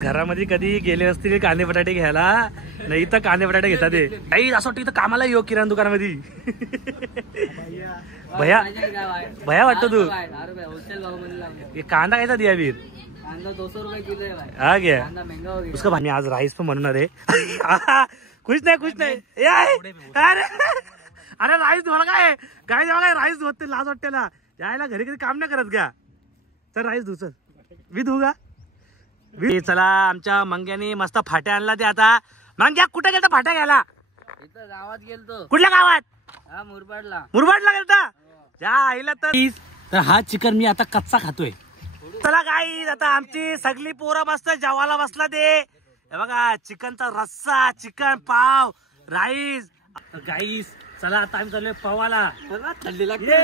घरामध्ये कधी गेले असतील कांदे बटाटे घ्यायला, नाही तर कांदे बटाटे घेतात ते काही असं वाटतं इथं कामाला येऊ किराणा दुकानामध्ये. भैया भैया वाटतो तू कांदा घ्यायचा दिया वीर, कांदा 200 रुपये किलो है भाई. हा घ्या कांदा महंगा हो गया. उसका भाई आज राईस पण बनवणार आहे. खुश नाही अरे राईस धुवाला काय काय काय राईस धुवते लाज वाटते ना यायला, घरी कधी काम नाही करत का. चल राईस धु, चल मी धुऊ का. चला आमच्या मंग्याने मस्त फाट्या आणला. ते आता मंग्या कुठे गेलता फाट्या घ्यायला? इथं गावात गेलतो. कुठल्या गावात? हा मुरबाडला. मुरबाडला गेलता ज्या आईला. तर हा चिकन मी आता कच्चा खातोय. चला गाईस आता आमची सगळी पोरं मस्त जेवायला बसला. ते बघा चिकनचा रस्सा, चिकन पाव, राईस. गाईस चला आता आम्ही चाललोय पवाला. थंडी लागते.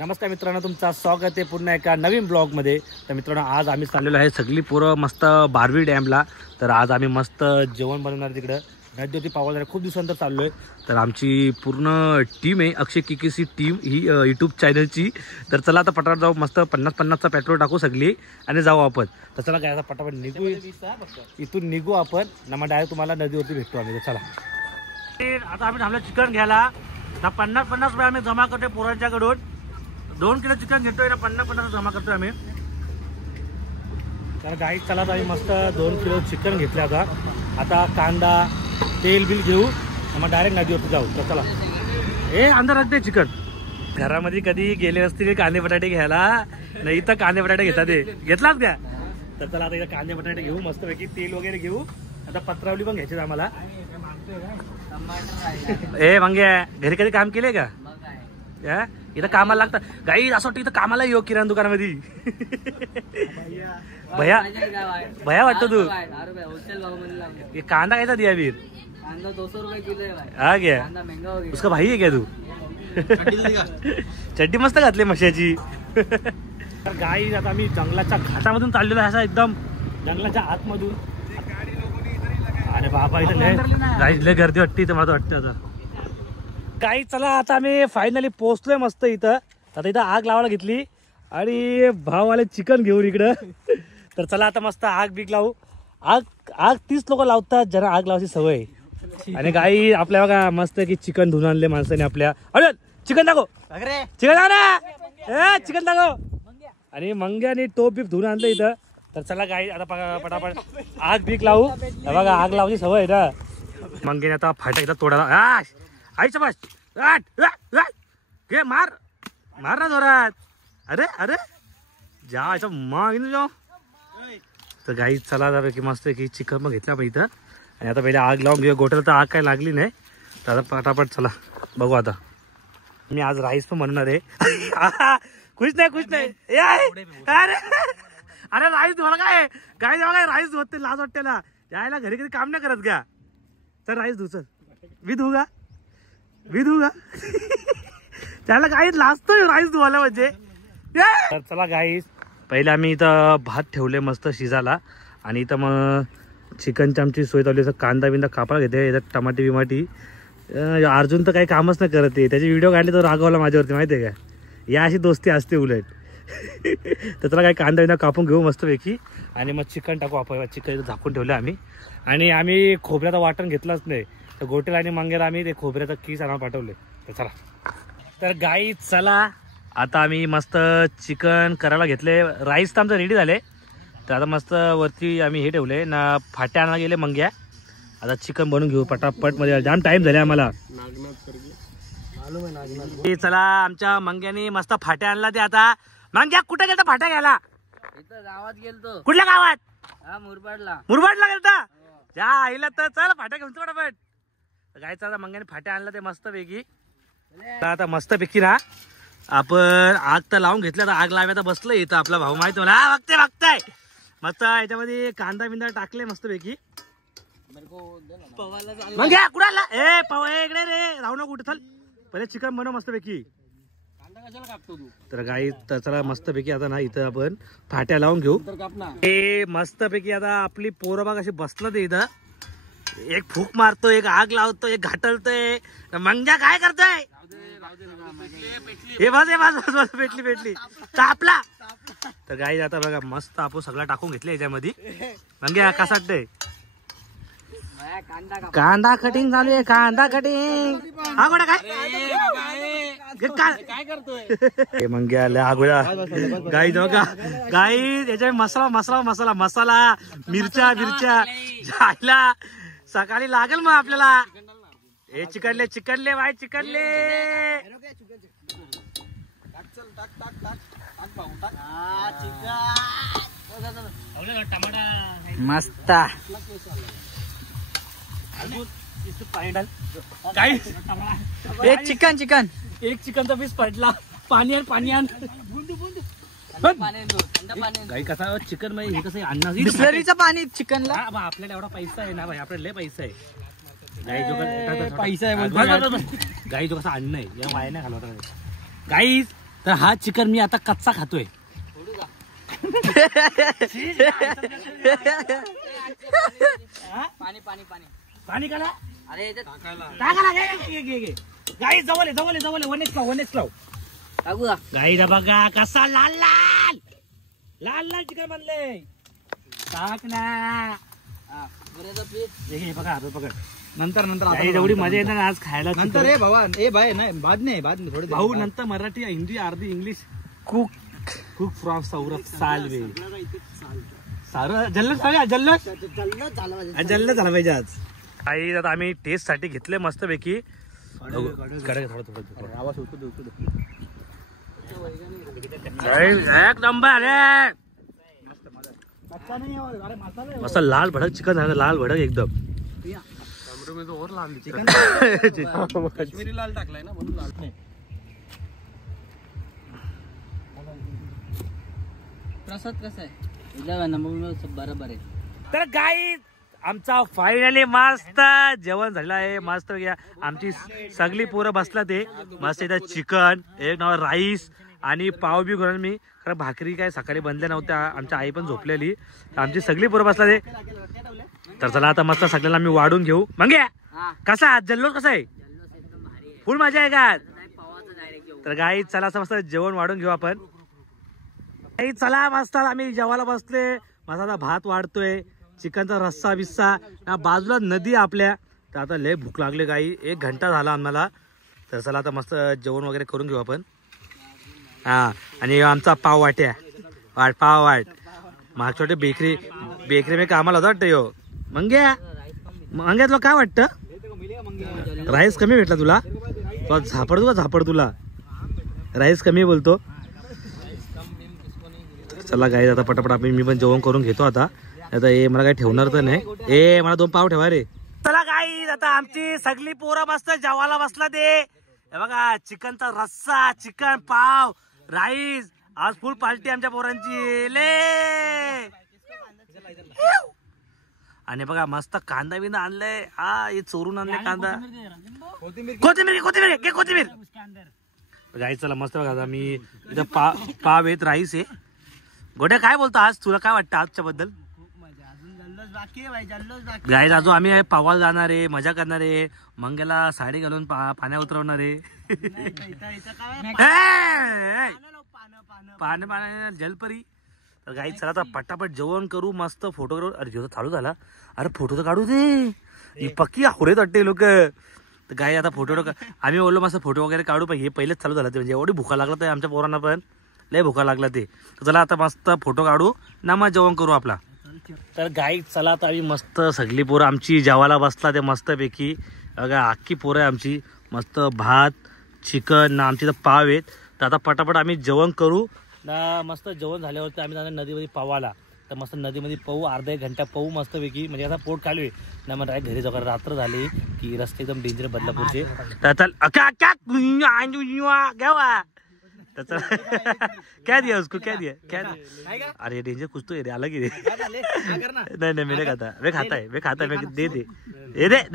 नमस्कार मित्रांनो, तुमचं स्वागत आहे पुन्हा एका नवीन ब्लॉग मध्ये. तर मित्रांनो आज आम्ही चाललेलो आहे सगळी पोरं मस्त बारवी डॅमला. तर आज आम्ही मस्त जेवण बनवणार तिकडं नदीवरती पावाला. खूप दिवसानंतर चाललोय. तर आमची पूर्ण टीम आहे, अक्षय किकेसी टीम ही यूट्यूब चॅनलची. तर चला आता पटापट जाऊ, मस्त 50-50चा पेट्रोल टाकू सगळी आणि जाऊ आपण. तर चला काय आता पटापट निघू, इथून निघू आपण ना, मग डायरेक्ट तुम्हाला नदीवरती भेटतो आम्ही. चला आता आम्ही थांबलो चिकन घ्यायला. 50-50 रुपये आम्ही जमा करतोय पोरांच्याकडून. 2 किलो चिकन घेतोय ना, 50-50 जमा करतोय आम्ही. तर गाईस चला आम्ही मस्त 2 किलो चिकन घेतलं. आता कांदा तेल बिल घेऊ मग डायरेक्ट नदीवरती जाऊ. तर चला हे अंदर राखते चिकन. घरामध्ये कधी गेले असतील कांदे बटाटे घ्यायला, नाही तर कांदे बटाटे घेतात ते घेतलाच द्या. तर चला आता इथं कांदे बटाटे घेऊ मस्तपैकी, तेल वगैरे घेऊ. आता पत्रावली पण घ्यायची आम्हाला. ए मंगे घरी कधी काम केले का? इथं कामाला लागतं गाई, असं वाटतं इथं कामाला येऊ किराणा दुकानामध्ये. भैया भैया वाटतो तू होलसेल भाव मध्ये लागले. कांदा घ्यायचा दिया वीर, कांदा 200 रुपये किलो है भाई. हा घ्या. कांदा महंगा हो गया. उसका भाई आहे क्या तू? चड्डी मस्त घातली मशाची. तर गाई आता आम्ही जंगलाच्या घाटामधून चाललेलो आहे, असा एकदम जंगलाच्या आतमधून. अरे बाबा इथं लय गर्दी वाटते इथं, मला वाटतं आता. काही चला आता आम्ही फायनली पोहोचलोय मस्त इथं. आता इथं आग लावायला घेतली आणि भाववाले चिकन घेऊन इकडं. तर चला आता मस्त आग बिग लावू. आग 30 लोक लावतात ज्यांना आग लावायची सवय. आणि काही आपल्या बघा मस्त की चिकन धुवून आणले माणसाने आपल्या. अरे चिकन दाखव, चिकन दाखव ना, चिकन दाखव. आणि मंग्याने टोप बीप धुवून आणलं इथं. तर चला काही आता पटापट आग बिग लावू. बघा आग लावायची सवय ना मंग्याने. आता फाटा इथं तोडायला आईच्या बस घे मार मार ना जोरात. अरे अरे जा माग जाऊ. तर गाई चला जावे की मस्त की चिकन मग घेतला इथं. आणि आता पहिले आग लावून घेऊया. गोठ्याला तर आग काय लागली नाही. तर आता पटापट चला बघू. आता मी आज राईस पण बनवणार आहे. खुश नाही अरे अरे राईस धुवाला काय काय काय राईस धुवते लाज वाटते ना यायला, घरी कधी काम नाही करत का. चल राईस धु, चल मी धुऊ का त्याला काही लाजतोय राईस धुवायला म्हणजे. तर चला गाईस पहिले आम्ही इथं भात ठेवले मस्त शिजायला. आणि इथं मग चिकनची आमची सोय चालली. कांदा बिंदा कापायला घेते. याच्यात टमाटे बिमाटी. अर्जुन तर काही कामच नाही करत आहे. त्याचे व्हिडिओ काढले तर रागवला माझ्यावरती माहिती आहे का. या अशी दोस्ती असते उलट. तर त्याला काही कांदा बिंदा कापून घेऊ मस्तपैकी आणि मग चिकन टाकू आपण. चिकन झाकून ठेवलं आम्ही. आणि आम्ही खोबऱ्याचं वाटण घेतलंच नाही. तर गोटेला आणि मंगेला आम्ही ते खोबऱ्याचं किस आणायला पाठवले. तर चला तर गाई चला आता आम्ही मस्त चिकन करायला घेतले. राईस तर आमचं रेडी झाले. तर आता मस्त वरती आम्ही हे ठेवले ना, फाट्या आणायला गेले मंग्या. आता चिकन बनवून घेऊ पटापट मध्ये, जाम टाइम झाले आम्हाला. चला आमच्या मंग्याने मस्त फाट्या आणला. ते आता मंग्या कुठे गेलता फाट्या घ्यायला? इथं गावात गेलतो. कुठल्या गावात? हा मुरबाडला. मुरबाडला गेलता ज्या आईला. तर चल फाट्या घेऊन पटापट. गायचा आता मंग्याने फाट्या आणला ते मस्त पैकी. आता मस्त पैकी ना आपण आग तर लावून घेतल्या. तर आग लावायला बसलं इथं आपला भाऊ माहिती मला. बघताय मस्त याच्यामध्ये कांदा बिंदा टाकले मस्त पैकी. मग घ्या कुणाला ए पवा इकडे रे राहू ना कुठे. चल पहिले चिकन बनव मस्त पैकी. तर गाई चला मस्तपैकी आता ना इथं आपण फाट्या लावून घेऊ. हे मस्तपैकी आता आपली पोरं बघ अशी बसलं ते इथं. एक फूक मारतो, एक आग लावतो, एक घाटलतोय. मंग्या काय करतोय? हे बस पेटली तापला. तर गाई आता बघा मस्त आपण सगळं टाकून घेतलं याच्यामध्ये. मंग्या कसा वाटतंय? कांदा कटिंग चालू आहे, कांदा कटिंग. हा गोडा काय करतोय? मंग्या आगोळा गाई जाऊ का गाई याच्या मसाला मिरच्या जायला सकाळी लागेल मग आपल्याला. हे चिकनले बाय चिकनले. मस्त एक चिकनचा पीस पडला. पाणी आण गाई कसा चिकन मध्ये हे कसं अन्न बिस्लरीचं पाणी चिकनला. आपल्याला एवढा पैसा आहे ना भाई, आपल्याला लय पैसा आहे. गाई जो पैसा आहे गाई जो कसा अन्न आहे या वाया नाही घालवत गाई. तर हा चिकन मी आता कच्चा खातोय. पाणी काला अरे गाई जवळ वनेच लाव टाकू का? गाई बघा कसा लाल चिकन बनले. टाक ना बघा पकड. नंतर एवढी मजा येणार आज खायला. नंतर हे भावा भाई नाही बाद नाही थोडे भाऊ नंतर मराठी हिंदी अर्धी English. Cook from Saurabh Salve. जल्लोष झाला पाहिजे आज. काही आता आम्ही टेस्ट साठी घेतले मस्त पैकी. एक नंबर रे. मस्त लाल भडक चिकन झालं, लाल भडक एकदम. काश्मीरी लाल टाकलाय ना म्हणून लाल नाही. प्रसाद कसा आहे? बरोबर आहे. तर गाई आमचा फायनली मस्त जेवण झालेलं आहे. मस्त आमची सगळी पोरं बसला ते मस्त इथं चिकन एक नाव राईस आणि पाव बी घेऊन मी. खरं भाकरी काय सकाळी बनल्या नव्हत्या, आमच्या आई पण झोपलेली. आमची सगळी पोरं बसला ते. तर चला आता मस्त सगळ्यांना मी वाढून घेऊ. मंगे कसा जल्लोष कसा आहे? फुल मजा आहे का? तर गाई चला असं मस्त जेवण वाढून घेऊ आपण. गाई चला मस्त आम्ही जेवायला बसले. मसाला भात वाढतोय, चिकनचा रस्सा बिस्सा, बाजूला नदी आपल्या. तर आता लय भूक लागले गाई, 1 घंटा झाला आम्हाला. तर चला आता मस्त जेवण वगैरे करून घेऊ आपण. हा आणि आमचा पाव वाट्या पाव वाट माग छोटे बेकरी मी कामाला होता वाटतं. यो मंग्या तुला काय वाटतं? राईस कमी भेटला तुला? झापड तुला राईस कमी बोलतो. चला गाई आता पटापट आपण मी पण जेवण करून घेतो आता मला काही ठेवणार तर नाही. मला 2 पाव ठेवा रे. चला गाई आता आमची सगळी पोरं मस्त जेवायला बसला ते. बघा चिकनचा रस्सा, चिकन पाव, राईस. आज फुल पार्टी आमच्या पोरांची ले. आणि बघा मस्त कांदा बिंदा आणलाय. हे चोरून आणले कांदा. कोथिंबीर गाई चला मस्त बघा. मी इथं पाव आहेत, राईस आहे. गोड्या काय बोलतो आज? तुला काय वाटतं आजच्या बद्दल? गाईज अजून आम्ही पावाला जाणार आहे, मजा करणार आहे. मंग्याला साडी घालून पाण्या उतरवणार आहे. पाण्या जलपरी. तर गाई चला आता पटापट जेवण करू, मस्त फोटो करू. अरे जेवण चालू झाला. अरे फोटो तर काढू दे. ही पक्की आवडत वाटते लोक. तर गाई आता फोटो आम्ही बोललो मस्त फोटो वगैरे काढू. पण हे पहिलेच चालू झालं ते. म्हणजे एवढी भुका लागला तर आमच्या पोरांना पण लय भुका लागला ते. तर चला आता मस्त फोटो काढू ना मग जेवण करू आपला. तर गाई चला आता आम्ही मस्त सगळी पोरं आमची जेवायला बसला ते मस्त पैकी. बघा अख्खी पोरं आहे आमची. मस्त भात चिकन ना आमची तर पाव आहेत. तर आता पटापट आम्ही जेवण करू ना. मस्त जेवण झाल्यावरती आम्ही जाणार नदीमध्ये पवाला. तर मस्त नदीमध्ये पाहू, अर्धा 1 घंटा पाहू मस्त पैकी. म्हणजे आता पोट चालू आहे ना. मग घरी जाऊ, रात्र झाली की रस्ते एकदम डेंजर बदलापूरचे. तर क्या दिया उसको? क्या दिया? अरे डेंजर कुछ तो रे अलग ही रे. नहीं मैं खाता मैं खाता मैं दे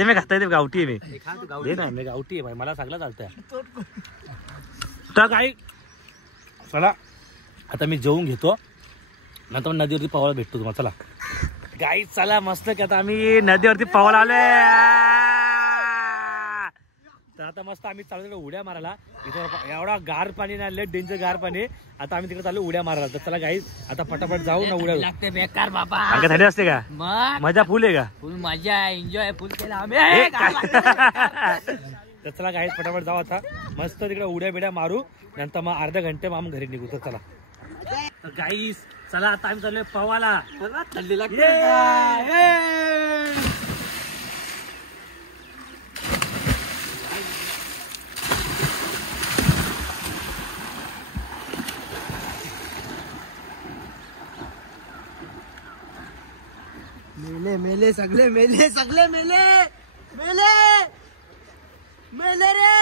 मैं खाता है. गावठी आहे मी. दे ना, मी गावठी आहे भाई, मला सगळं चालतंय. तर काही चला आता मी जेवून घेतो, नंतर नदीवरती पवायला भेटतो तुम्हाला. चला गाईज चला मस्त की आता आम्ही नदीवरती पवायला आलोय. तर आता मस्त आम्ही चालू तिकडे उड्या मारायला. इथं एवढा गार पाणी नाही, लय डेंजर गार पाणी. आता आम्ही तिकडे चालू उड्या मारायला. तर चला गाईज आता पटापट जाऊ ना उड्या. लागते बेकार बाबा. अंका थंडी असते का? मग मजा फुल आहे का? फुल मजा एन्जॉय फुल केला आम्ही. तर चला गाईज पटापट जाऊ आता. मस्त तिकडे उड्या बिड्या मारू, नंतर मग अर्ध्या घंटे मग आम्ही घरी निघू. तर चला गाईज चला आता आम्ही चाललोय पवाला. थंडी लागते. मेले मेले सगळे मेले सगळे मेले मेले मेले रे.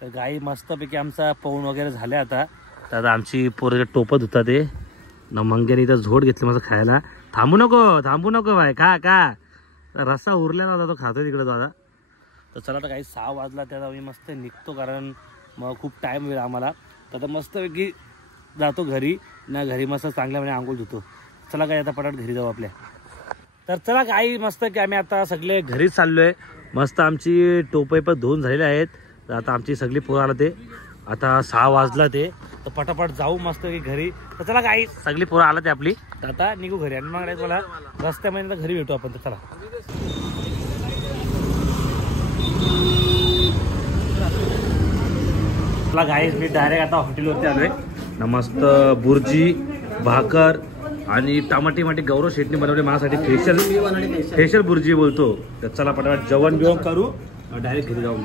तर गाई मस्तपैकी आमचा पवून वगैरे झाले आता. तर आता आमची पोरं टोपत होता ते न मंग्याने इथं झोड घेतली मस्त खायला. थांबू नको बाय का रस्सा उरलेला होता तो खातो तिकडे तो आता. तर चला आता काही 6 वाजला त्यात आम्ही मस्त निघतो, कारण मग खूप टाईम होईल आम्हाला. तर आता मस्तपैकी जातो घरी ना, घरी मस्त चांगल्यापणे आंघोळ धुतो. चला काय आता पटाट घरी जाऊ आपल्या. तर चला काही मस्त की आम्ही आता सगळे घरीच चाललोय. मस्त आमची टोपई पण धुवून झालेली आहेत. तर आता आमची सगळी पोरं आला ते आता 6 वाजला ते. तर पटापट जाऊ मस्त की घरी. तर चला काही सगळी पोरं आला ते आपली. तर आता निघू घरी आणि मग मला रस्त्यामध्ये घरी भेटू आपण. तर चला चला गाईस मी डायरेक्ट आता हॉटेलवरती आलोय ना. मस्त बुर्जी भाकर आणि टमाटी गौरव शेटने बनवले माझ्यासाठी स्पेशल बुर्जी बोलतो. तर चला पटापट जेवण करू डायरेक्ट घरी जाऊ.